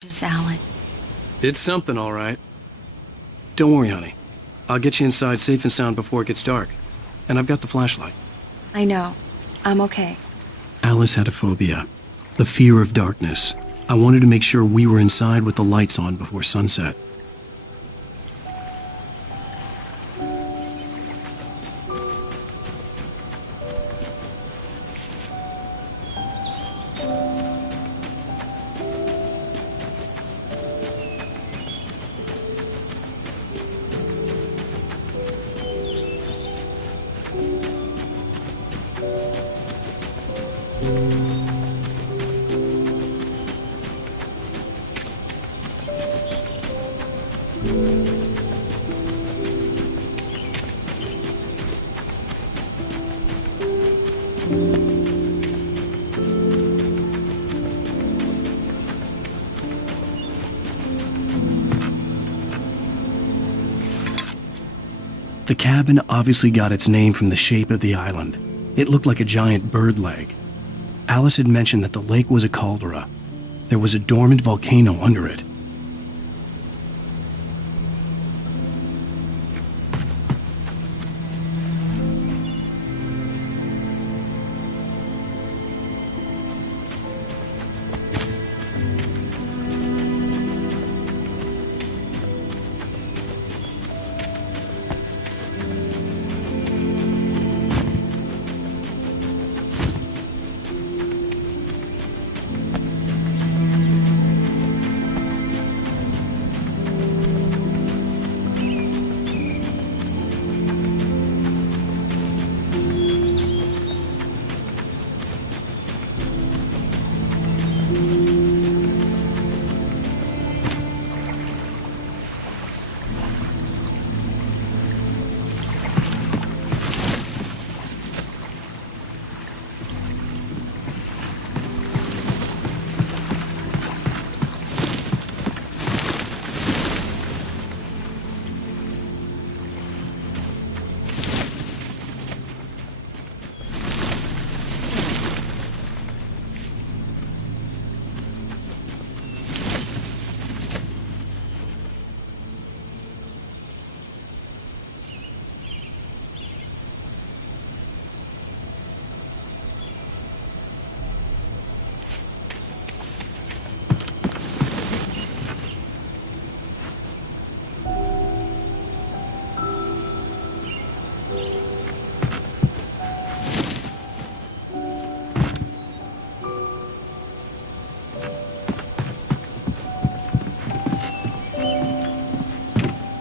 Just Alan. It's something, all right. Don't worry, honey. I'll get you inside safe and sound before it gets dark. And I've got the flashlight. I know. I'm okay. Alice had a phobia. The fear of darkness. I wanted to make sure we were inside with the lights on before sunset. The cabin obviously got its name from the shape of the island. It looked like a giant bird leg. Alice had mentioned that the lake was a caldera. There was a dormant volcano under it.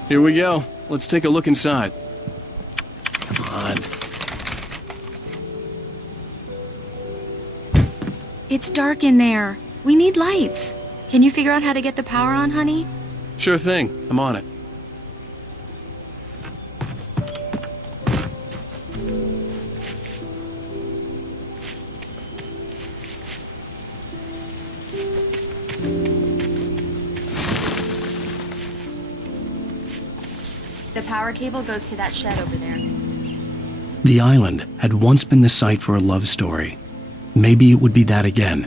Here we go. Let's take a look inside. Come on. It's dark in there. We need lights. Can you figure out how to get the power on, honey? Sure thing. I'm on it. The power cable goes to that shed over there. The island had once been the site for a love story. Maybe it would be that again.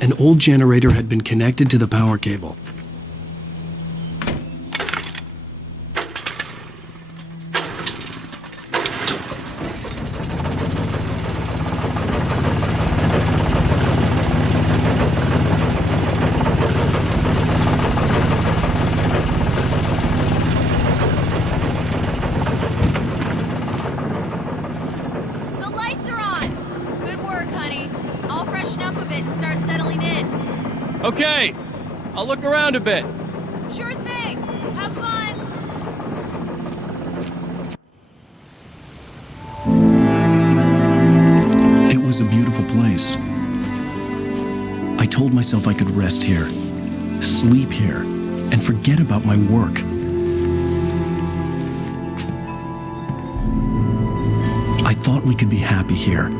An old generator had been connected to the power cable. Okay, I'll look around a bit. Sure thing. Have fun. It was a beautiful place. I told myself I could rest here, sleep here, and forget about my work. I thought we could be happy here.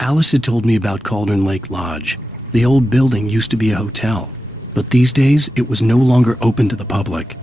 Alice had told me about Cauldron Lake Lodge. The old building used to be a hotel, but these days it was no longer open to the public.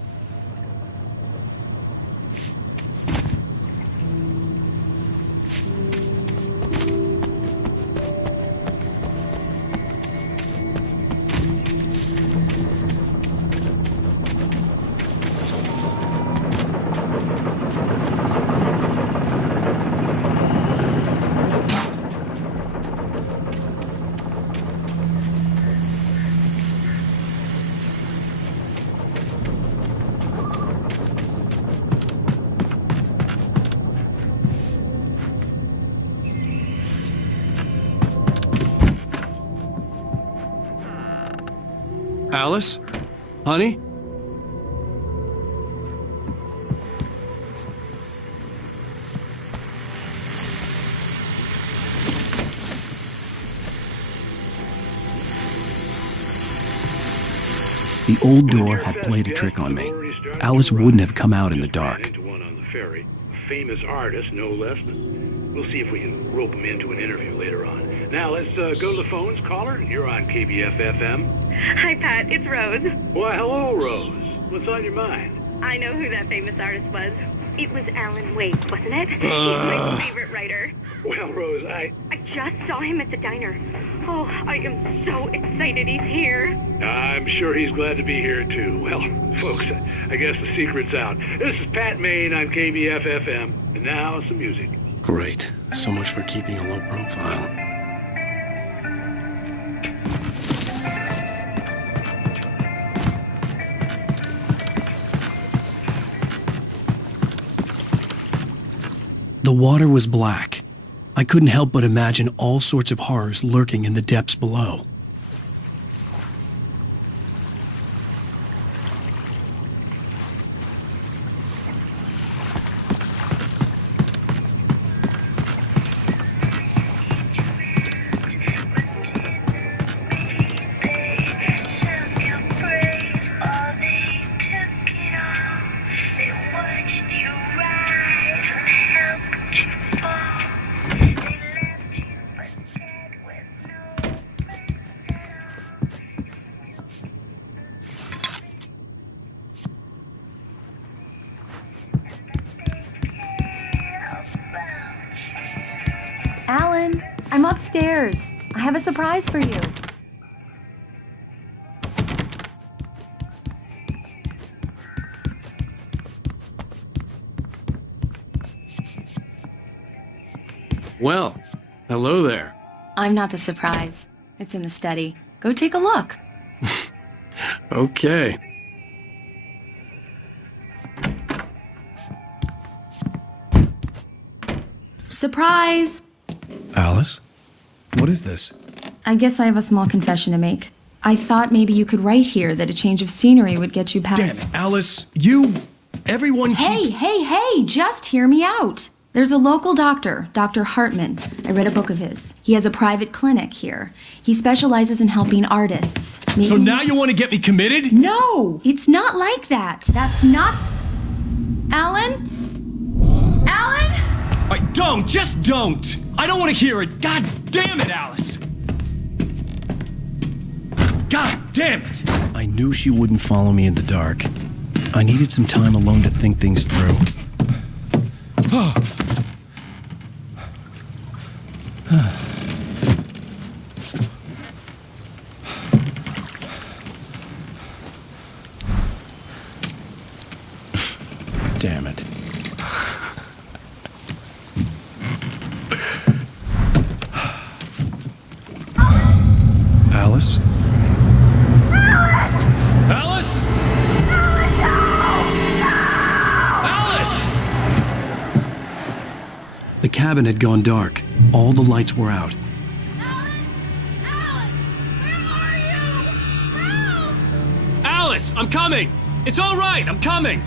Alice? Honey? The old door had played a trick on me. Alice wouldn't have come out in the dark. A famous artist, no less. We'll see if we can rope him into an interview later on. Now, let's go to the phones. Caller, you're on KBF-FM. Hi, Pat. It's Rose. Why, hello, Rose. What's on your mind? I know who that famous artist was. It was Alan Wake, wasn't it? He's my favorite writer. Well, Rose, I just saw him at the diner. Oh, I am so excited he's here. I'm sure he's glad to be here, too. Well, folks, I guess the secret's out. This is Pat Maine on KBF-FM. And now, some music. Great. So much for keeping a low profile. The water was black. I couldn't help but imagine all sorts of horrors lurking in the depths below. Alan, I'm upstairs. I have a surprise for you. Well, hello there. I'm not the surprise. It's in the study. Go take a look. Okay. Surprise! Alice? What is this? I guess I have a small confession to make. I thought maybe you could write here that a change of scenery would get you past... Damn it, Alice! Everyone keeps... Hey, just hear me out. There's a local doctor, Dr. Hartman. I read a book of his. He has a private clinic here. He specializes in helping artists. So now you want to get me committed? No, it's not like that. That's not... Alan? Alan? Just don't! I don't want to hear it! God damn it, Alice! God damn it! I knew she wouldn't follow me in the dark. I needed some time alone to think things through. Damn it. Alice? Alice? Alice! The cabin had gone dark. All the lights were out. Alice, I'm coming! It's all right, I'm coming!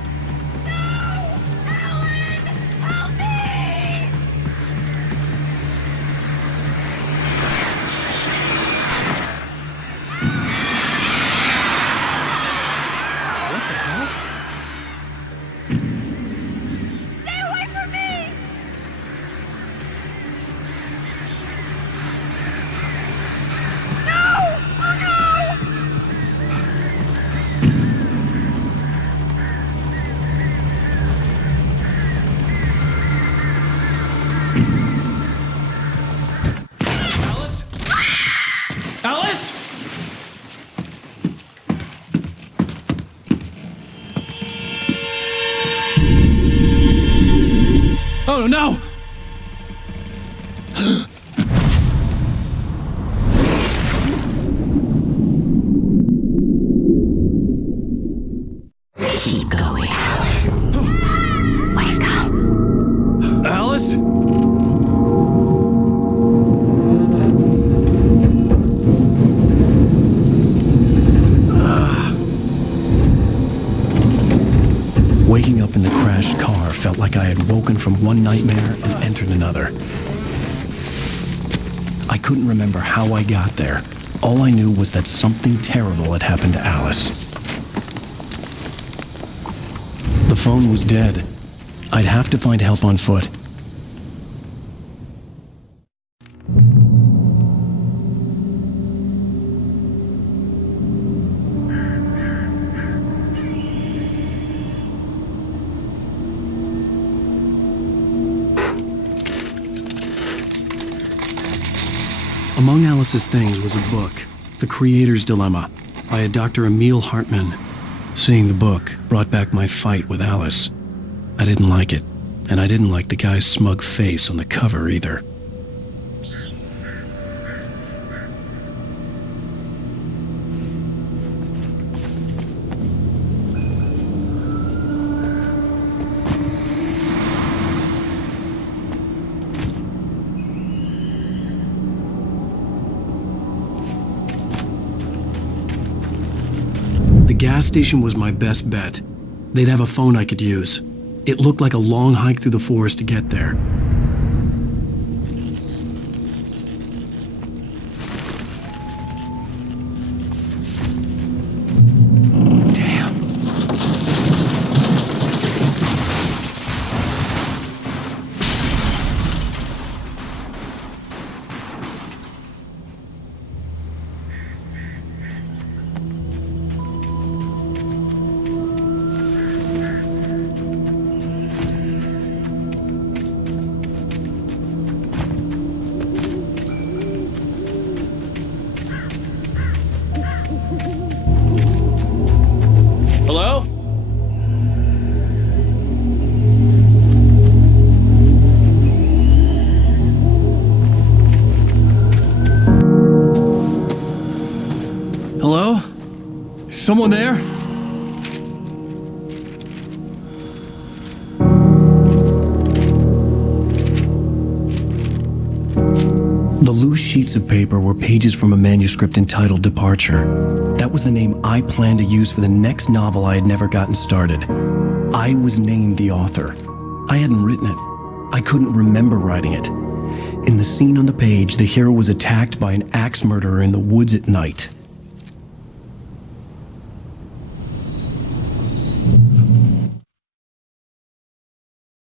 no, no! Keep going, Alan. Wake up. Alice? Waking up in the crashed car felt like I had woken from one nightmare and entered another. I couldn't remember how I got there. All I knew was that something terrible had happened to Alice. The phone was dead. I'd have to find help on foot. Among Alice's things was a book, The Creator's Dilemma, by a Dr. Emil Hartmann. Seeing the book brought back my fight with Alice. I didn't like it, and I didn't like the guy's smug face on the cover either. The gas station was my best bet. They'd have a phone I could use. It looked like a long hike through the forest to get there. Damn. Hello? Hello? Is someone there? The loose sheets of paper were pages from a manuscript entitled Departure. That was the name I planned to use for the next novel I had never gotten started. I was named the author. I hadn't written it. I couldn't remember writing it. In the scene on the page, the hero was attacked by an axe murderer in the woods at night.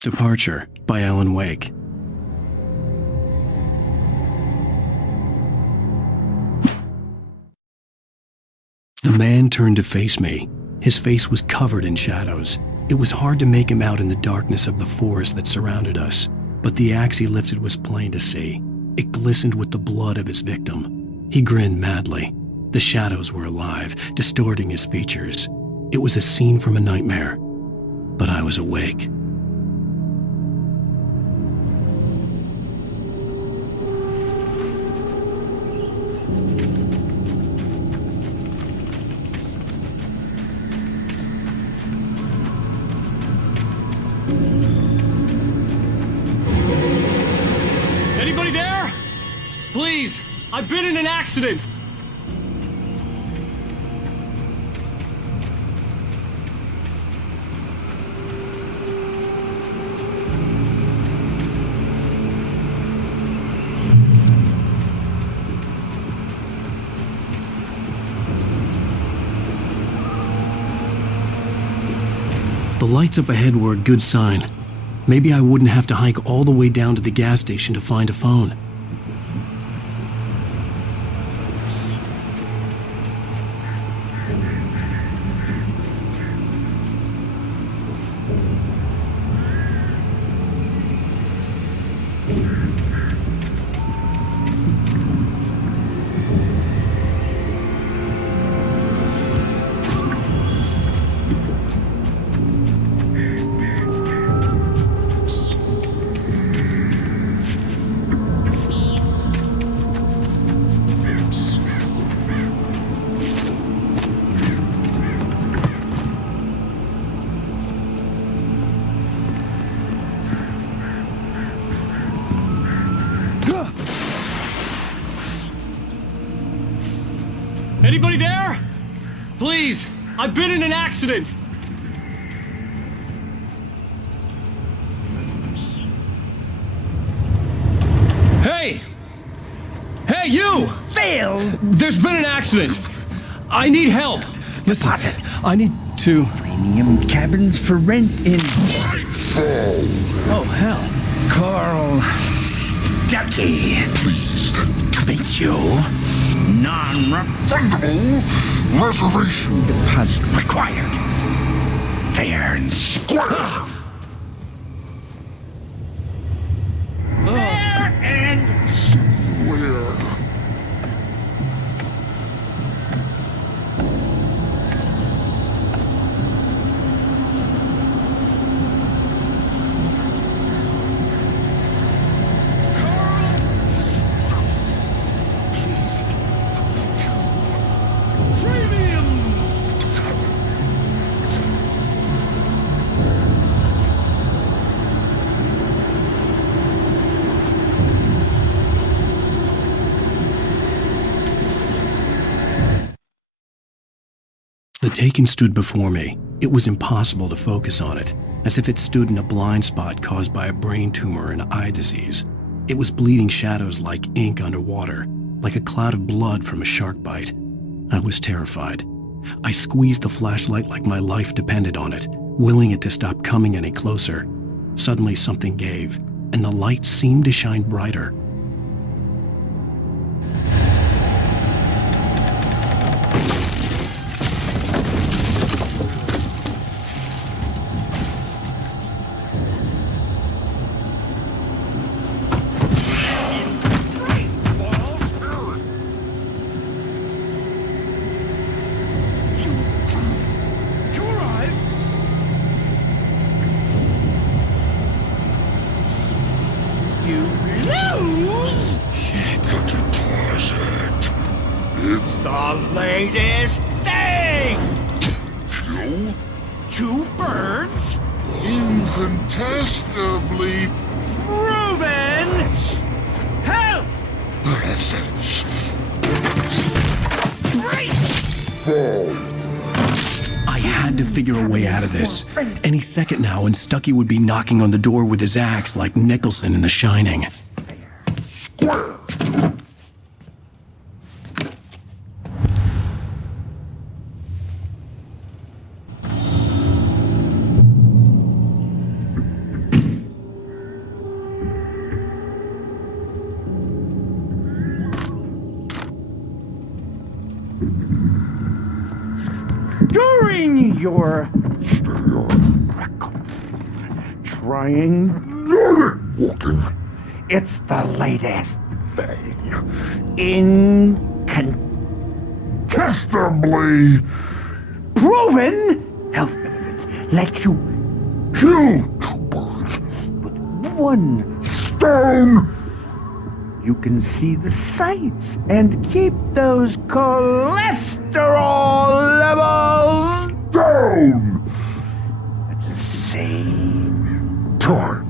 Departure by Alan Wake. The man turned to face me. His face was covered in shadows. It was hard to make him out in the darkness of the forest that surrounded us, but the axe he lifted was plain to see. It glistened with the blood of his victim. He grinned madly. The shadows were alive, distorting his features. It was a scene from a nightmare, but I was awake. Anybody there? Please, I've been in an accident. The lights up ahead were a good sign. Maybe I wouldn't have to hike all the way down to the gas station to find a phone. Anybody there? Please, I've been in an accident. Hey! Hey, you! Phil! There's been an accident. I need help. Listen, Deposit. I need to... Premium cabins for rent in... Oh, hell. Carl Stuckey. Pleased To meet you. Non-refundable reservation deposit required. Fair and square. Fair and where The Taken stood before me. It was impossible to focus on it, as if it stood in a blind spot caused by a brain tumor and eye disease. It was bleeding shadows like ink underwater, like a cloud of blood from a shark bite. I was terrified. I squeezed the flashlight like my life depended on it, willing it to stop coming any closer. Suddenly something gave, and the light seemed to shine brighter. It's the latest thing! kill Two birds, incontestably proven health! benefits. Great! Fall. I had to figure a way out of this. Any second now, and Stuckey would be knocking on the door with his axe like Nicholson in The Shining. Square. During your Stay on. record, trying, Walking. it's the latest thing. Testably Proven health benefits let you kill two birds. with one. Stone. You can see the sights and keep those cholesterol levels Down. at the same Time.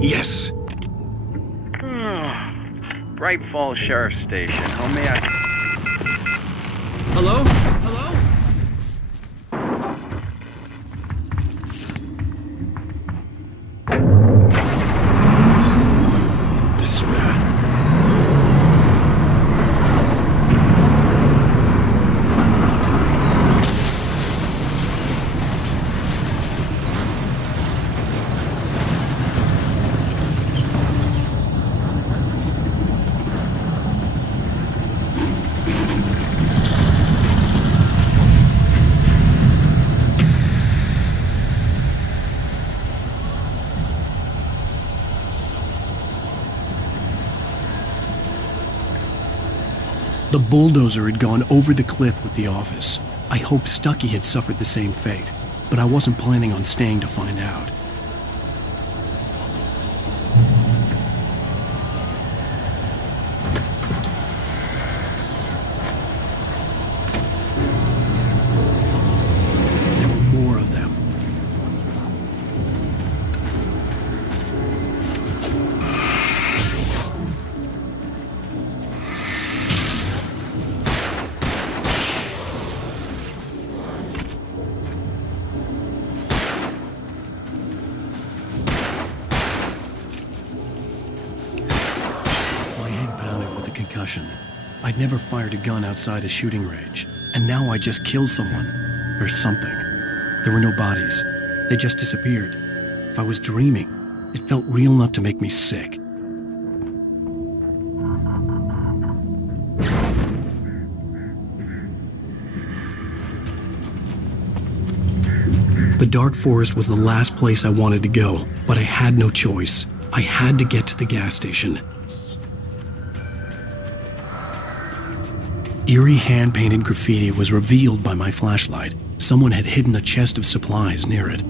Yes. Bright Falls Sheriff's Station. How may I... Hello? Hello? This is bad. The bulldozer had gone over the cliff with the office. I hoped Stuckey had suffered the same fate, but I wasn't planning on staying to find out. There were more of them. concussion. I'd never fired a gun outside a shooting range, and now I just killed someone. Or something. There were no bodies. They just disappeared. If I was dreaming, it felt real enough to make me sick. The dark forest was the last place I wanted to go, but I had no choice. I had to get to the gas station. Eerie hand-painted graffiti was revealed by my flashlight. Someone had hidden a chest of supplies near it.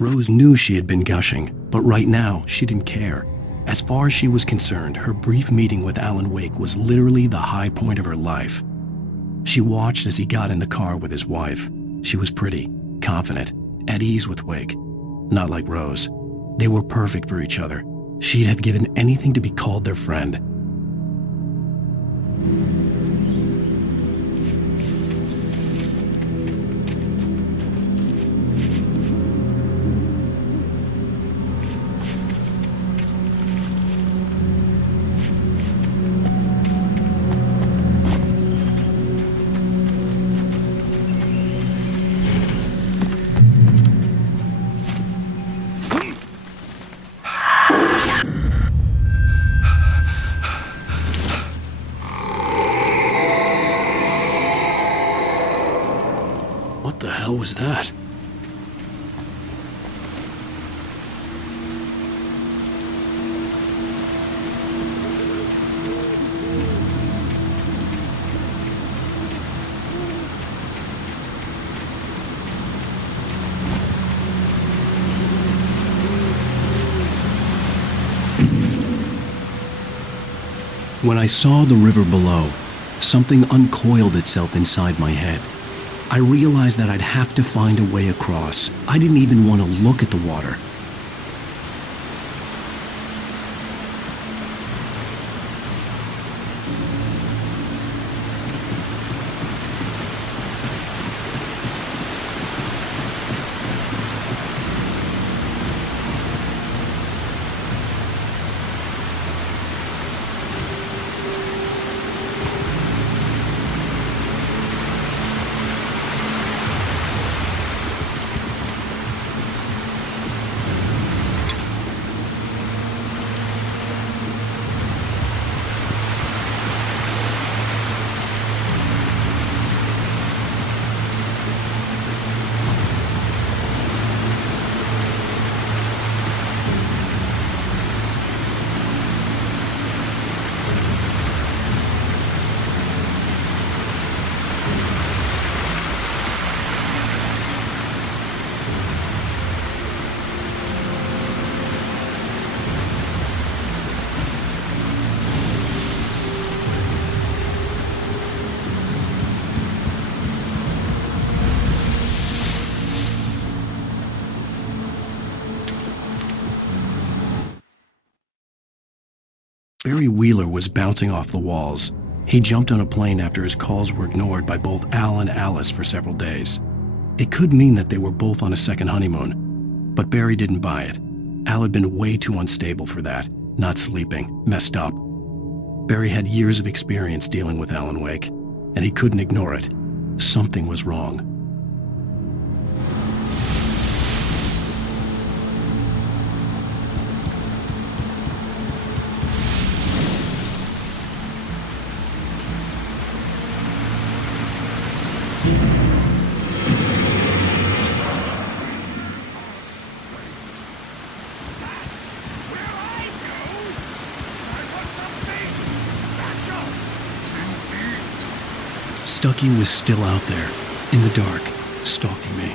Rose knew she had been gushing, but right now she didn't care. As far as she was concerned, her brief meeting with Alan Wake was literally the high point of her life. She watched as he got in the car with his wife. She was pretty, confident, at ease with Wake. Not like Rose. They were perfect for each other. She'd have given anything to be called their friend. What the hell was that? When I saw the river below, something uncoiled itself inside my head. I realized that I'd have to find a way across. I didn't even want to look at the water. Barry Wheeler was bouncing off the walls. He jumped on a plane after his calls were ignored by both Al and Alice for several days. It could mean that they were both on a second honeymoon, but Barry didn't buy it. Al had been way too unstable for that, not sleeping, messed up. Barry had years of experience dealing with Alan Wake, and he couldn't ignore it. Something was wrong. Stucky was still out there, in the dark, stalking me.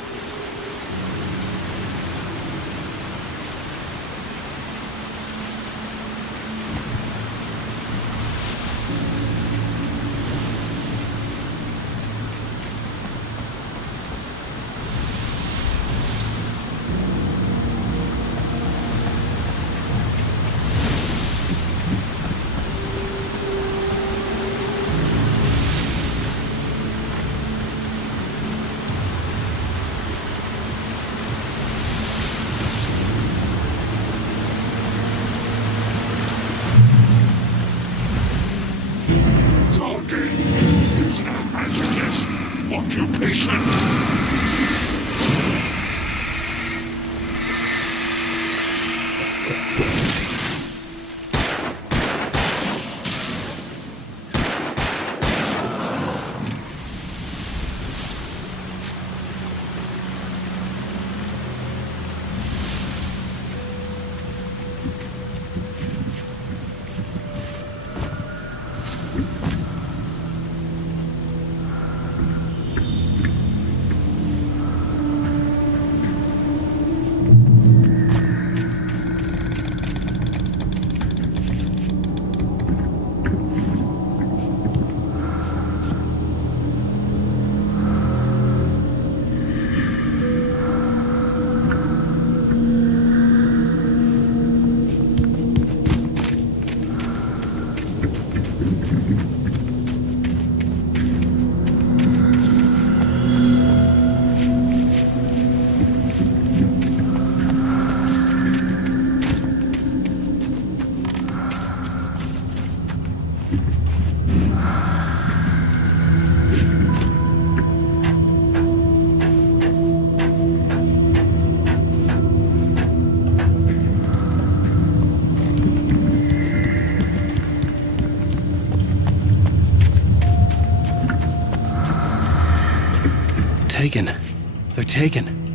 Taken. They're taken.